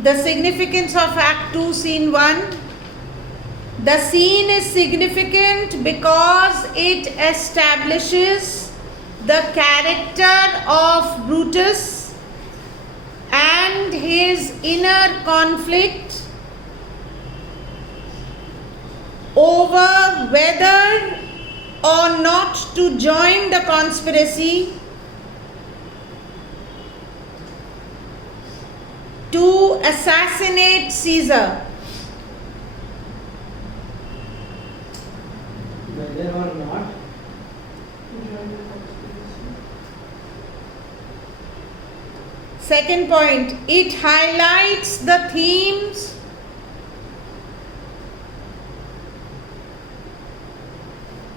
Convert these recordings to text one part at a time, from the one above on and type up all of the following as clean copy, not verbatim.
The significance of Act 2, Scene 1. The scene is significant because it establishes the character of Brutus and his inner conflict over whether or not to join the conspiracy to assassinate Caesar. Whether or not. Second point, it highlights the themes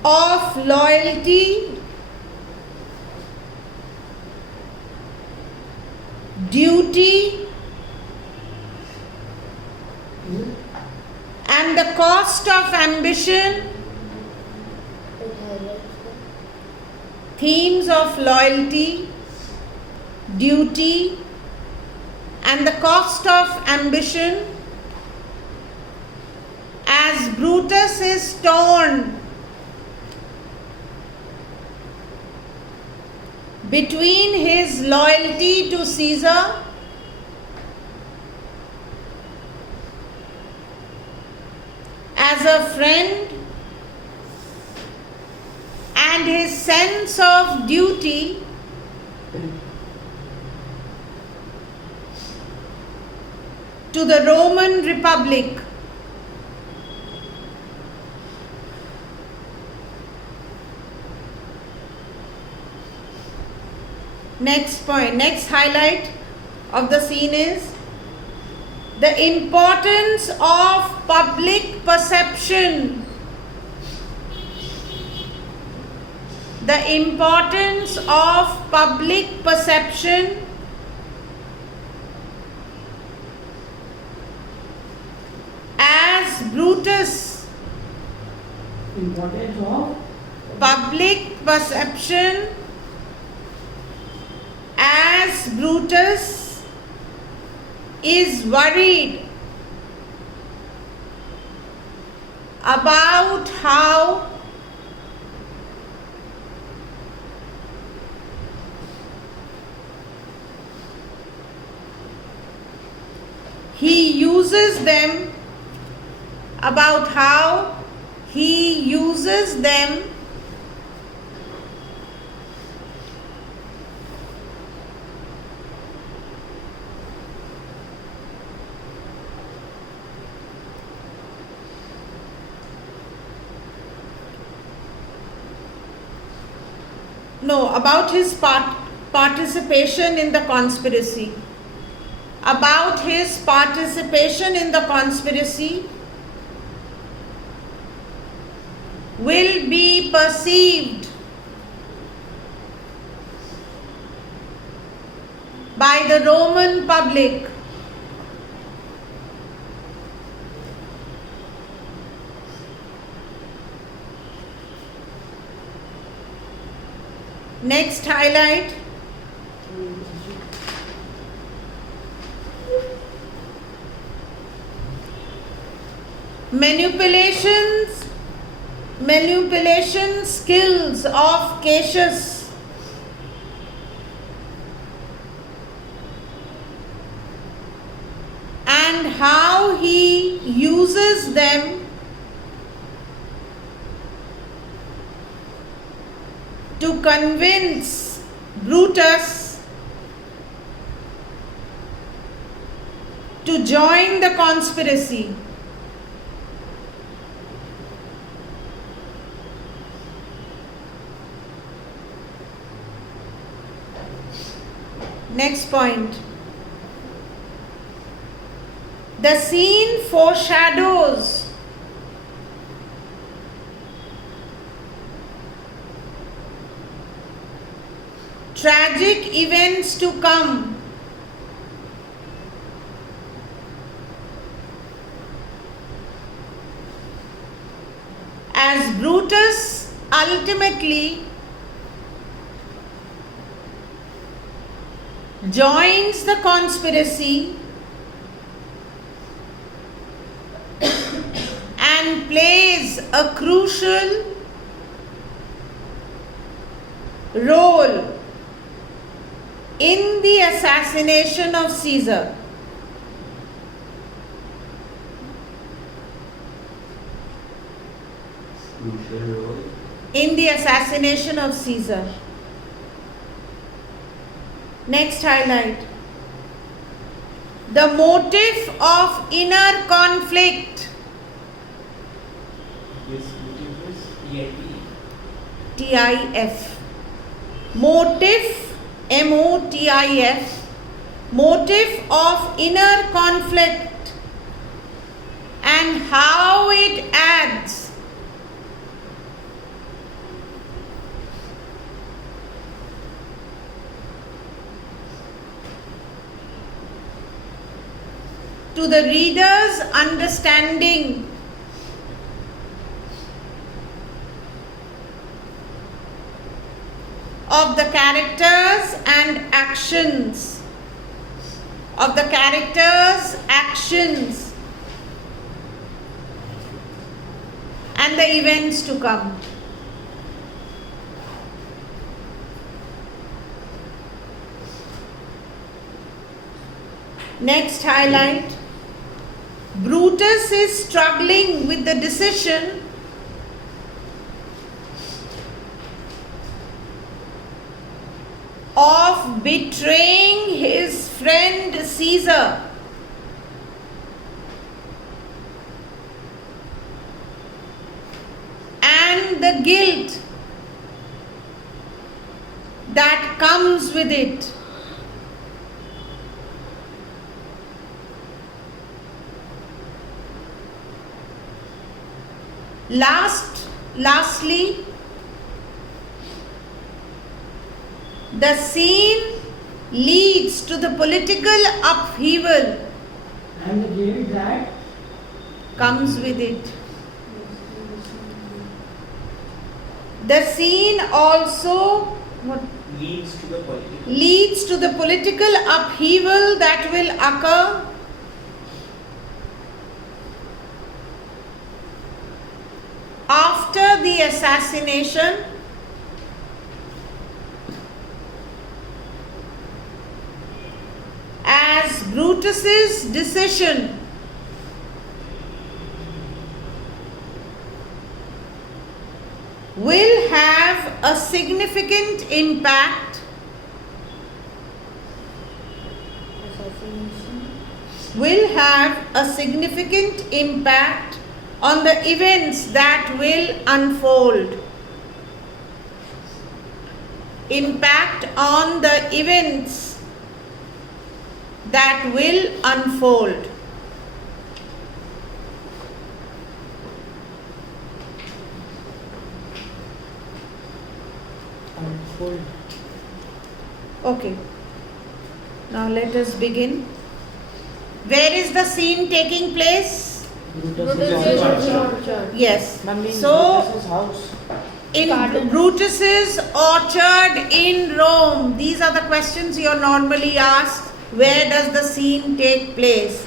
of loyalty, duty, and the cost of ambition. Themes of loyalty, duty, and the cost of ambition, as Brutus is torn between his loyalty to Caesar as a friend and his sense of duty to the Roman Republic. Next point, next highlight of the scene is the importance of public perception. The importance of public perception as Brutus. Importance of Public perception as Brutus is worried about how he uses them, about how he uses them about his participation in the conspiracy. About his participation in the conspiracy will be perceived by the Roman public next highlight. Manipulation skills of Cassius and how he uses them to convince Brutus to join the conspiracy. Next point. The scene foreshadows tragic events to come as Brutus ultimately joins the conspiracy and plays a crucial role in the assassination of Caesar. Crucial role. In the assassination of Caesar. Next highlight. The motive of inner conflict. This motive is TIP. TIF. Motive, MOTIF. Motive of inner conflict and how it adds to the reader's understanding of the characters and actions. Of the characters, actions, and the events to come. Next highlight. Brutus is struggling with the decision of betraying his friend Caesar and the guilt that comes with it. Lastly, the scene leads to the political upheaval And the guilt that comes with it. The scene also Leads to the political. leads to the political upheaval that will occur after the assassination as Brutus's decision will have a significant impact on the events that will unfold. Impact on the events that will unfold. unfold. Okay. Now let us begin. Where is the scene taking place? Yes. So, Brutus's house. in Garden. Brutus's orchard in Rome. These are the questions you are normally asked. Where does the scene take place?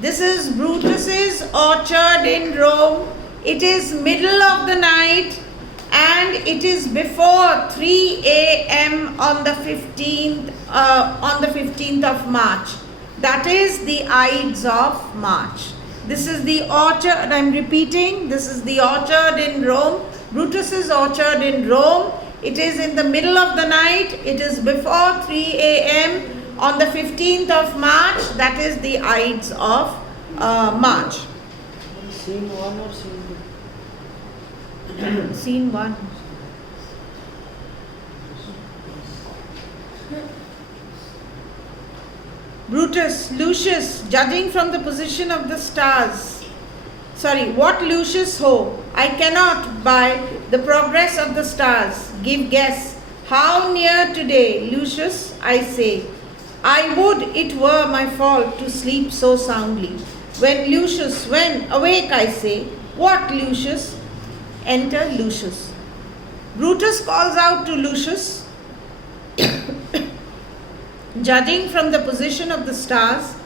This is Brutus's orchard in Rome. It is middle of the night and it is before 3 a.m. on the 15th of March. That is the Ides of March. This is the orchard, I'm repeating, this is the orchard in Rome, Brutus's orchard in Rome. It is in the middle of the night, it is before 3 a.m. on the 15th of March, that is the Ides of March. Scene 1 or scene 2? Scene 1. Brutus, Lucius, judging from the position of the stars. What Lucius ho? I cannot, by the progress of the stars, give guess. How near today, Lucius, I say. I would it were my fault to sleep so soundly. When Lucius, when awake, I say. What, Lucius? Enter Lucius. Brutus calls out to Lucius, judging from the position of the stars,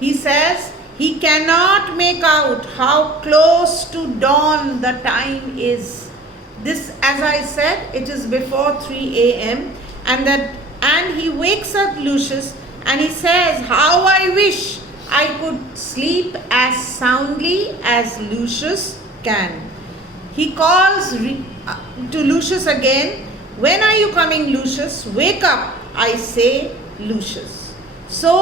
he says He cannot make out how close to dawn the time is. This, as I said, it is before 3 a.m. and he wakes up Lucius and he says, "How I wish I could sleep as soundly as Lucius can." He calls to Lucius again, "When are you coming, Lucius? Wake up, I say, Lucius." So,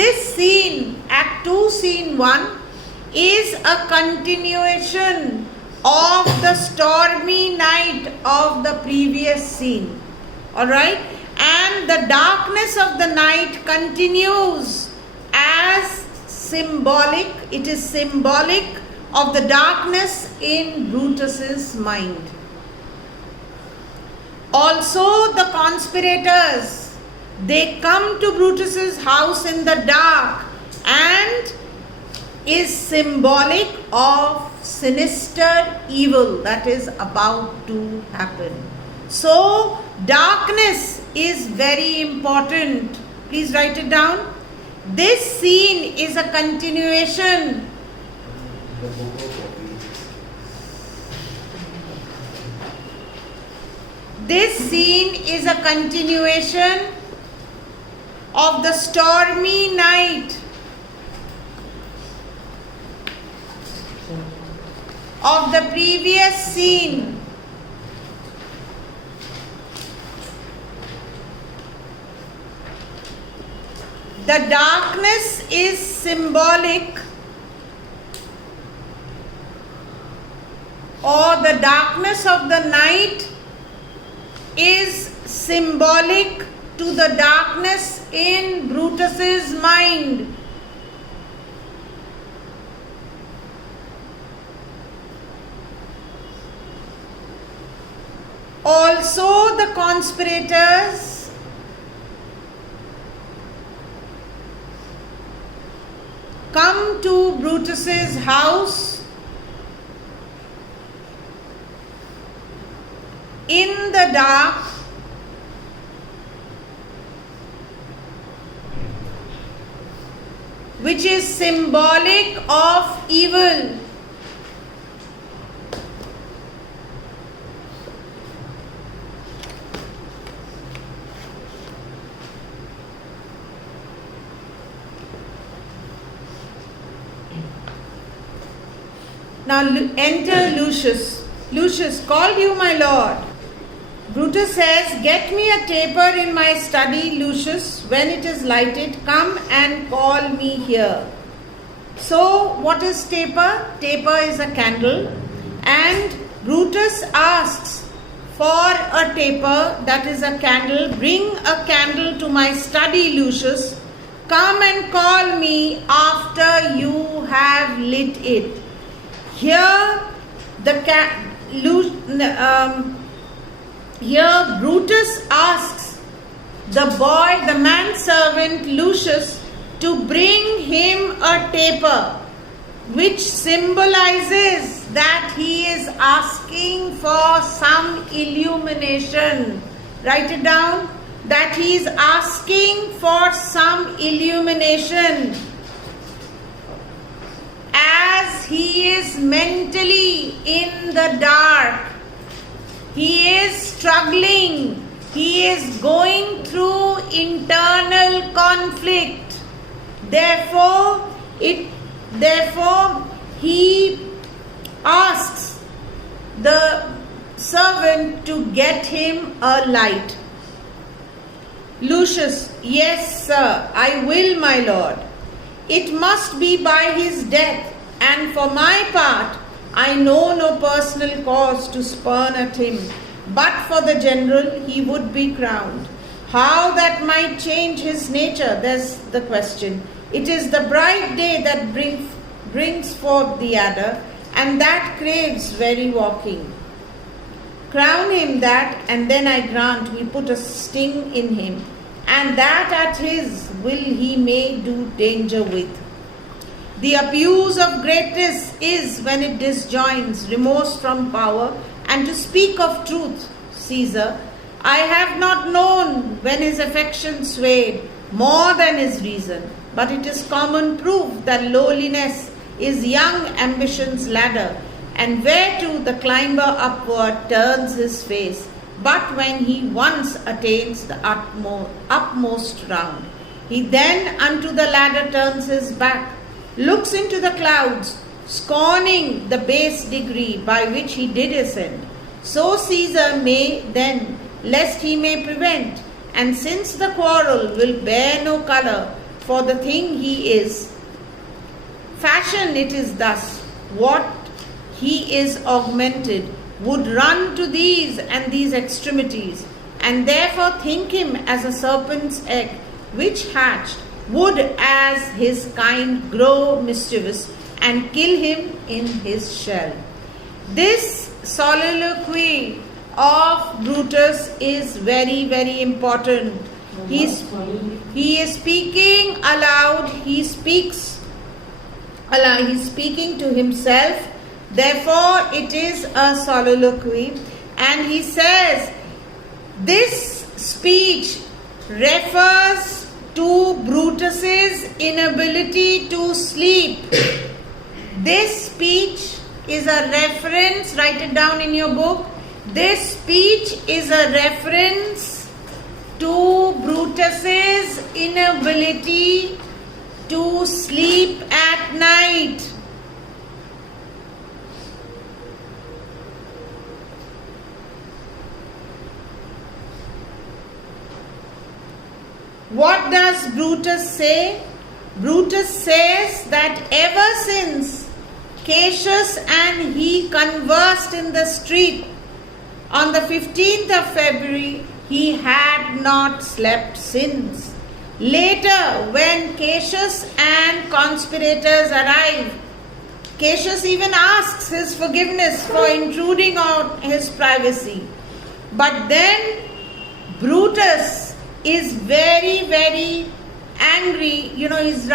this scene, Act 2, Scene 1, is a continuation of the stormy night of the previous scene. Alright? And the darkness of the night continues as symbolic. It is symbolic of the darkness in Brutus's mind. Also, the conspirators, they come to Brutus's house in the dark and is symbolic of sinister evil that is about to happen. So, darkness is very important. Please write it down. This scene is a continuation. The book of copies. This scene is a continuation of the stormy night of the previous scene. The darkness is symbolic, or the darkness of the night is symbolic to the darkness in Brutus's mind. Also, the conspirators come to Brutus's house in the dark, which is symbolic of evil. Now enter Lucius. Lucius, called you, my lord. Brutus says, "Get me a taper in my study, Lucius. When it is lighted, come and call me here." So, what is taper? Taper is a candle. And Brutus asks for a taper, that is a candle. "Bring a candle to my study, Lucius. Come and call me after you have lit it." Here, here Brutus asks the manservant Lucius to bring him a taper, which symbolizes that he is asking for some illumination. Write it down, that he is asking for some illumination. As he is mentally in the dark, he is struggling, he is going through internal conflict. Therefore, he asks the servant to get him a light. Lucius, "Yes, sir, I will, my lord. It must be by his death, and for my part, I know no personal cause to spurn at him. But for the general, he would be crowned. How that might change his nature, there's the question. It is the bright day that brings forth the adder, and that craves very walking. Crown him that, and then I grant we put a sting in him, and that at his will he may do danger with. The abuse of greatness is when it disjoins remorse from power, and to speak of truth, Caesar, I have not known when his affection swayed more than his reason. but it is common proof that lowliness is young ambition's ladder, and whereto the climber upward turns his face, but when he once attains the upmost round. He then unto the ladder turns his back, looks into the clouds, scorning the base degree by which he did ascend. So Caesar may then, lest he may prevent, and since the quarrel will bear no colour for the thing he is, fashion it is thus, what he is augmented, would run to these and these extremities, and therefore think him as a serpent's egg, which hatched would as his kind grow mischievous, and kill him in his shell. This soliloquy of Brutus is very, very important. He is speaking aloud, he speaks aloud, he is speaking to himself, therefore it is a soliloquy, and he says this speech refers to Brutus's inability to sleep. This speech is a reference, write it down in your book. This speech is a reference to Brutus's inability to sleep at night. What does Brutus say? Brutus says that ever since Cassius and he conversed in the street on the 15th of February, he had not slept since. Later, when Cassius and conspirators arrive, Cassius even asks his forgiveness for intruding on his privacy. But then Brutus is very, very angry. He's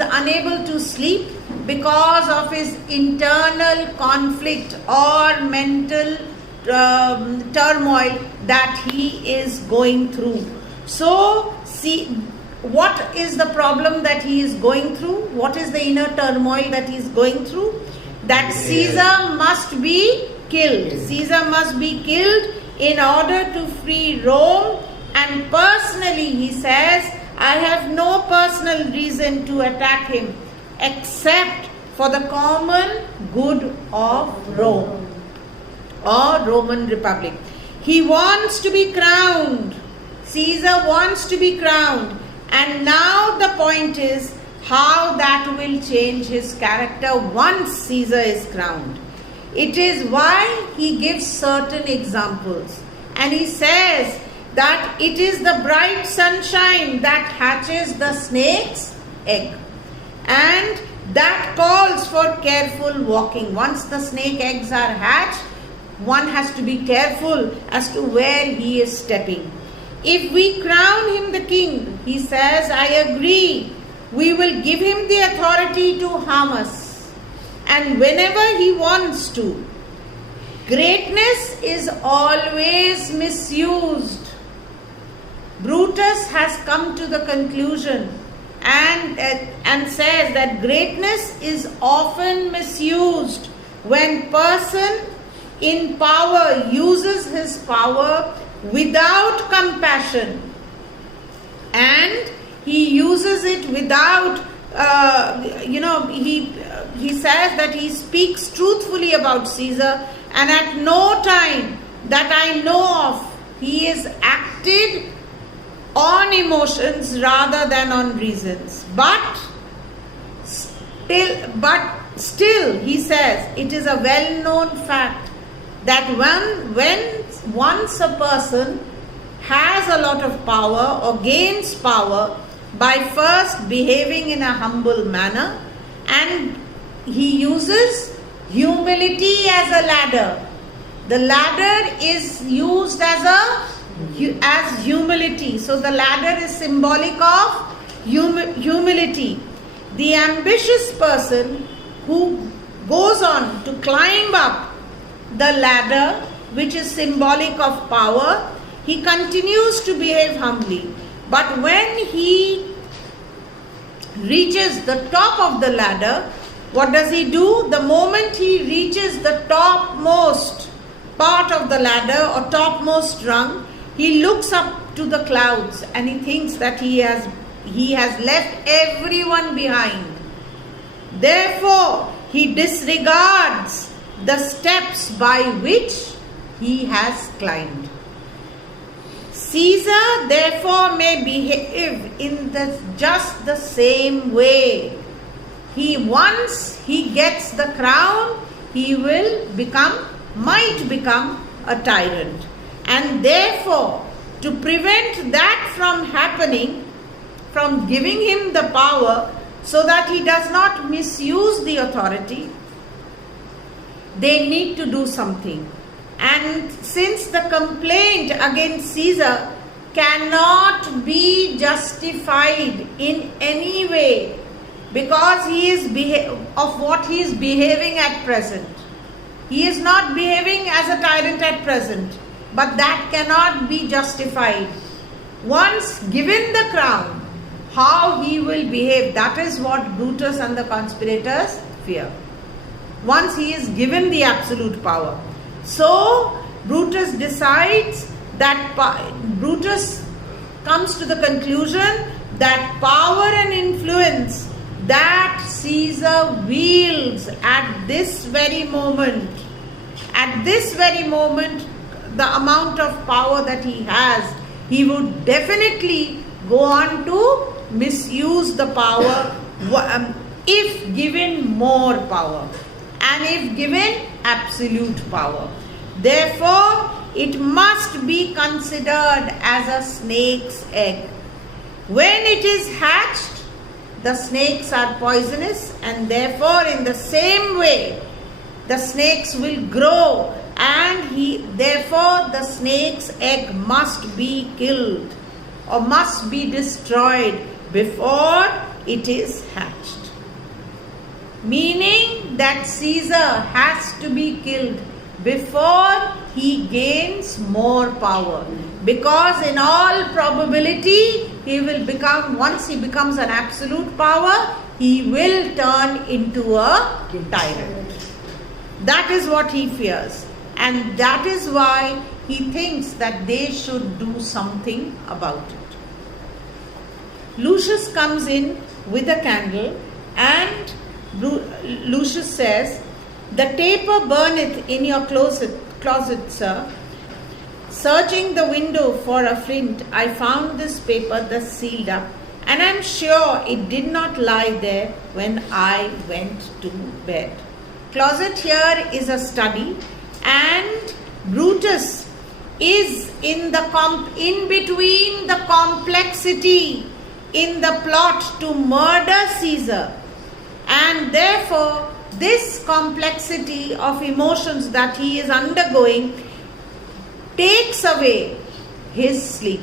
unable to sleep because of his internal conflict or mental turmoil that he is going through. So, see, what is the problem that he is going through? What is the inner turmoil that he is going through? That Caesar must be killed. Caesar must be killed in order to free Rome. And personally, he says, I have no personal reason to attack him except for the common good of Rome or Roman Republic. He wants to be crowned. Caesar wants to be crowned. And now the point is how that will change his character once Caesar is crowned. It is why he gives certain examples. And he says that it is the bright sunshine that hatches the snake's egg. And that calls for careful walking. Once the snake eggs are hatched, one has to be careful as to where he is stepping. If we crown him the king, he says, I agree, we will give him the authority to harm us. And whenever he wants to. Greatness is always misused. Brutus has come to the conclusion and says that greatness is often misused when person in power uses his power without compassion, and he uses it without he says that he speaks truthfully about Caesar, and at no time that I know of he is acted on emotions rather than on reasons. But still he says it is a well-known fact that when once a person has a lot of power or gains power by first behaving in a humble manner, and he uses humility as a ladder. The ladder is used as humility. So the ladder is symbolic of humility. The ambitious person who goes on to climb up the ladder, which is symbolic of power, he continues to behave humbly. But when he reaches the top of the ladder, what does he do? The moment he reaches the topmost part of the ladder or topmost rung, he looks up to the clouds and he thinks that he has left everyone behind. Therefore, he disregards the steps by which he has climbed. Caesar therefore may behave in just the same way. Once he gets the crown, he might become a tyrant. And therefore, to prevent that from happening, from giving him the power so that he does not misuse the authority, they need to do something. And since the complaint against Caesar cannot be justified in any way because of what he is behaving at present. He is not behaving as a tyrant at present, but that cannot be justified. Once given the crown, how he will behave, that is what Brutus and the conspirators fear. Once he is given the absolute power. So, Brutus decides that Brutus comes to the conclusion that power and influence that Caesar wields at this very moment, the amount of power that he has, he would definitely go on to misuse the power if given more power and if given absolute power. Therefore, it must be considered as a snake's egg. When it is hatched, the snakes are poisonous, and therefore in the same way the snakes will grow, and therefore the snake's egg must be killed or must be destroyed before it is hatched. Meaning that Caesar has to be killed before he gains more power, because in all probability once he becomes an absolute power, he will turn into a tyrant. That is what he fears, and that is why he thinks that they should do something about it. Lucius comes in with a candle, and Lucius says, "The taper burneth in your closet, sir. Searching the window for a flint, I found this paper thus sealed up, and I am sure it did not lie there when I went to bed." Closet here is a study, and Brutus is in between the complexity in the plot to murder Caesar, and therefore this complexity of emotions that he is undergoing takes away his sleep,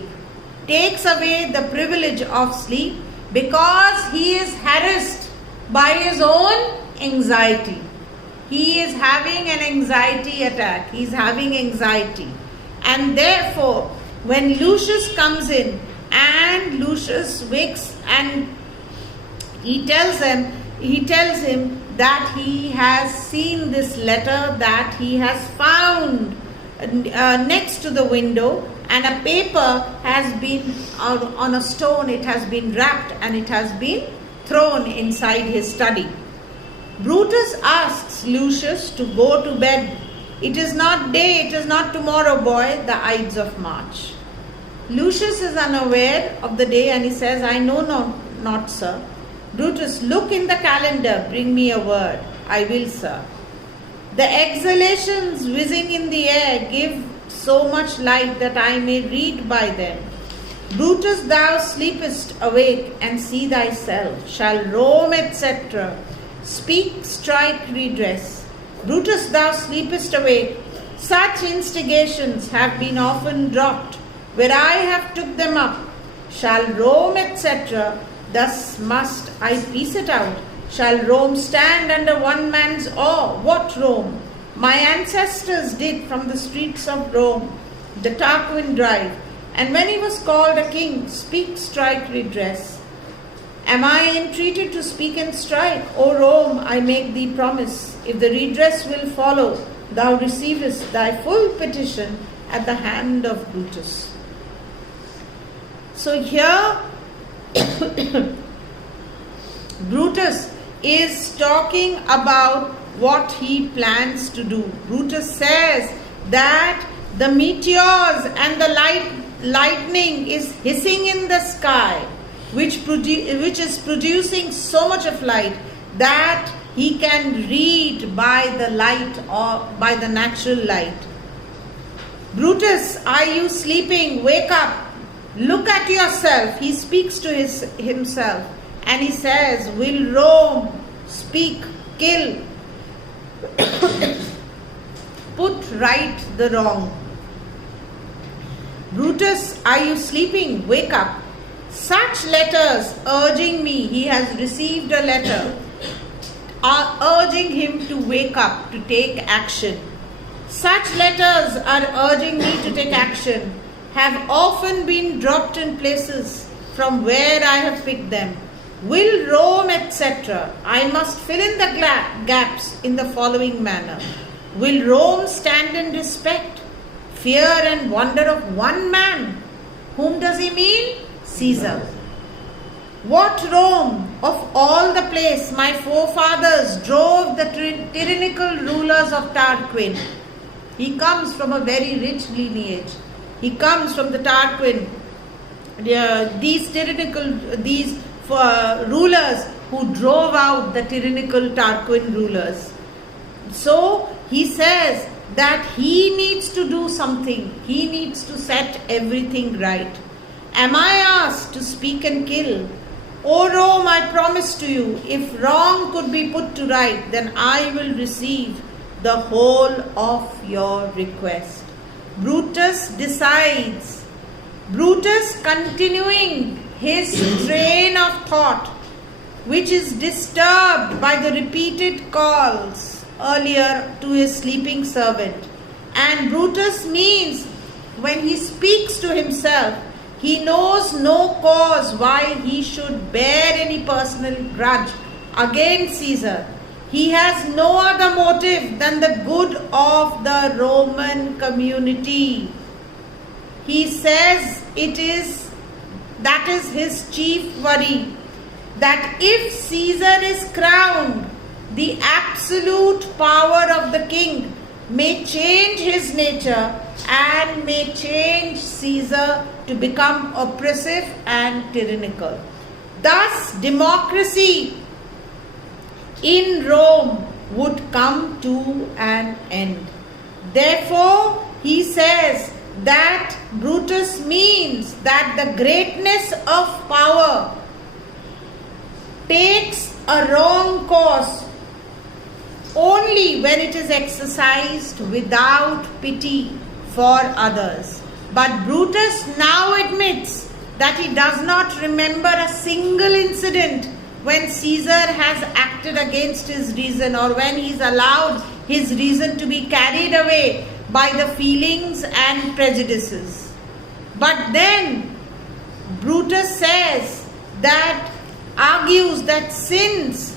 takes away the privilege of sleep, because he is harassed by his own anxiety. He is having an anxiety attack. He is having anxiety. And therefore, when Lucius comes in and Lucius wakes and he tells him that he has seen this letter that he has found next to the window, and a paper has been on a stone, it has been wrapped and it has been thrown inside his study. Brutus asks Lucius to go to bed. "It is not day, it is not tomorrow, boy, the Ides of March." Lucius is unaware of the day and he says, "I know not, sir." Brutus, "Look in the calendar, bring me a word." "I will, sir." "The exhalations whizzing in the air give so much light that I may read by them." Brutus, thou sleepest, awake and see thyself. Shall Rome, etc. speak, strike, redress. Brutus, thou sleepest, awake. Such instigations have been often dropped, where I have took them up. Shall Rome, etc. Thus must I piece it out. Shall Rome stand under one man's awe? What Rome? My ancestors did from the streets of Rome the Tarquin drive, and when he was called a king, speak, strike, redress. Am I entreated to speak and strike? O Rome, I make thee promise. If the redress will follow, thou receivest thy full petition at the hand of Brutus. So here, Brutus is talking about what he plans to do. Brutus says that the meteors and the lightning is hissing in the sky, which is producing so much of light that he can read by the light or by the natural light. Brutus, are you sleeping? Wake up. Look at yourself. He speaks to himself and he says, will Rome speak, kill, put right the wrong? Brutus, are you sleeping? Wake up. Such letters urging me, he has received a letter, are urging him to wake up, to take action. Such letters are urging me to take action, have often been dropped in places from where I have picked them. Will Rome, etc. I must fill in the gaps in the following manner. Will Rome stand in respect, fear and wonder of one man? Whom does he mean? Caesar. What Rome, of all the place my forefathers drove the tyrannical rulers of Tarquin? He comes from a very rich lineage. He comes from the Tarquin. These rulers who drove out the tyrannical Tarquin rulers. So he says that he needs to do something. He needs to set everything right. Am I asked to speak and kill? O Rome, I promise to you, if wrong could be put to right, then I will receive the whole of your request. Brutus decides. Brutus continuing his train of thought, which is disturbed by the repeated calls earlier to his sleeping servant. And Brutus means when he speaks to himself, he knows no cause why he should bear any personal grudge against Caesar. He has no other motive than the good of the Roman community. He says that is his chief worry, that if Caesar is crowned, the absolute power of the king may change his nature and may change Caesar to become oppressive and tyrannical. Thus, democracy in Rome would come to an end. Therefore, he says that Brutus means that the greatness of power takes a wrong course only when it is exercised without pity for others. But Brutus now admits that he does not remember a single incident when Caesar has acted against his reason or when he is allowed his reason to be carried away by the feelings and prejudices. But then Brutus argues that since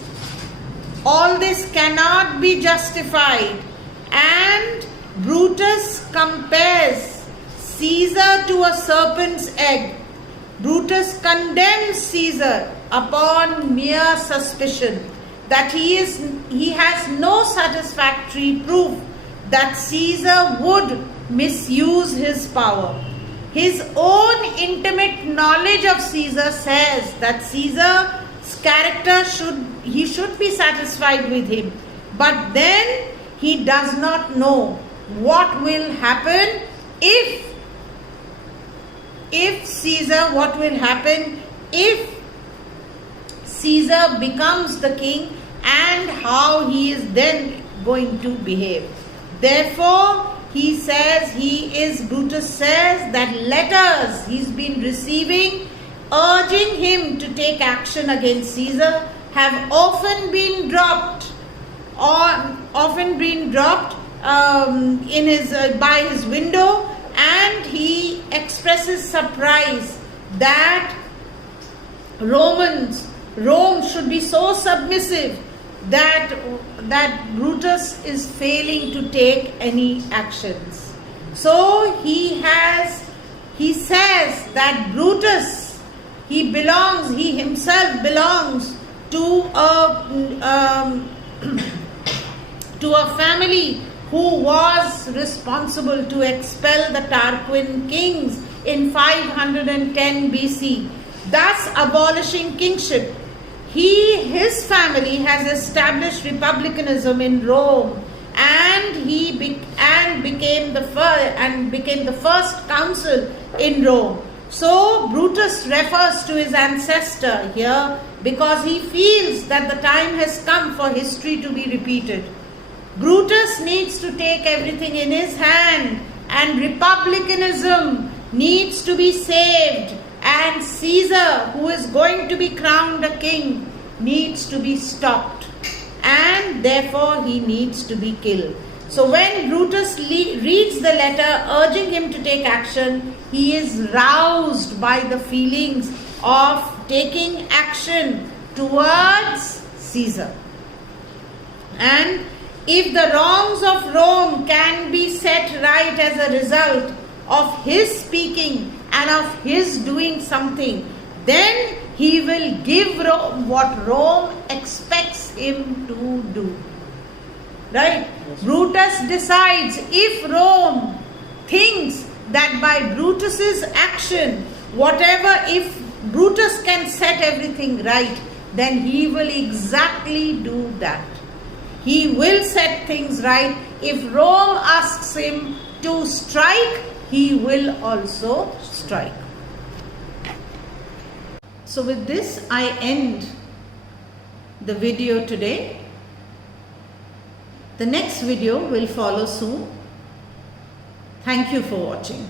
all this cannot be justified, and Brutus compares Caesar to a serpent's egg. Brutus condemns Caesar upon mere suspicion that he has no satisfactory proof that Caesar would misuse his power. His own intimate knowledge of Caesar says that Caesar's character should be satisfied with him. But then he does not know what will happen if Caesar becomes the king and how he is then going to behave. Therefore, Brutus says that letters he's been receiving urging him to take action against Caesar have often been dropped by his window, and he expresses surprise that Romans Rome should be so submissive that Brutus is failing to take any actions. So he says that Brutus, he himself belongs to a family who was responsible to expel the Tarquin kings in 510 BC, thus abolishing kingship. His family has established republicanism in Rome, and became the first consul in Rome. So Brutus refers to his ancestor here because he feels that the time has come for history to be repeated. Brutus needs to take everything in his hand, and republicanism needs to be saved, and Caesar, who is going to be crowned a king, needs to be stopped, and therefore he needs to be killed. So when Brutus reads the letter urging him to take action, he is roused by the feelings of taking action towards Caesar. And if the wrongs of Rome can be set right as a result of his speaking and of his doing something, then he will give Rome what Rome expects him to do. Right? Yes. Brutus decides, if Rome thinks that by Brutus's action, if Brutus can set everything right, then he will exactly do that. He will set things right. If Rome asks him to strike, he will also strike. So with this, I end the video today. The next video will follow soon. Thank you for watching.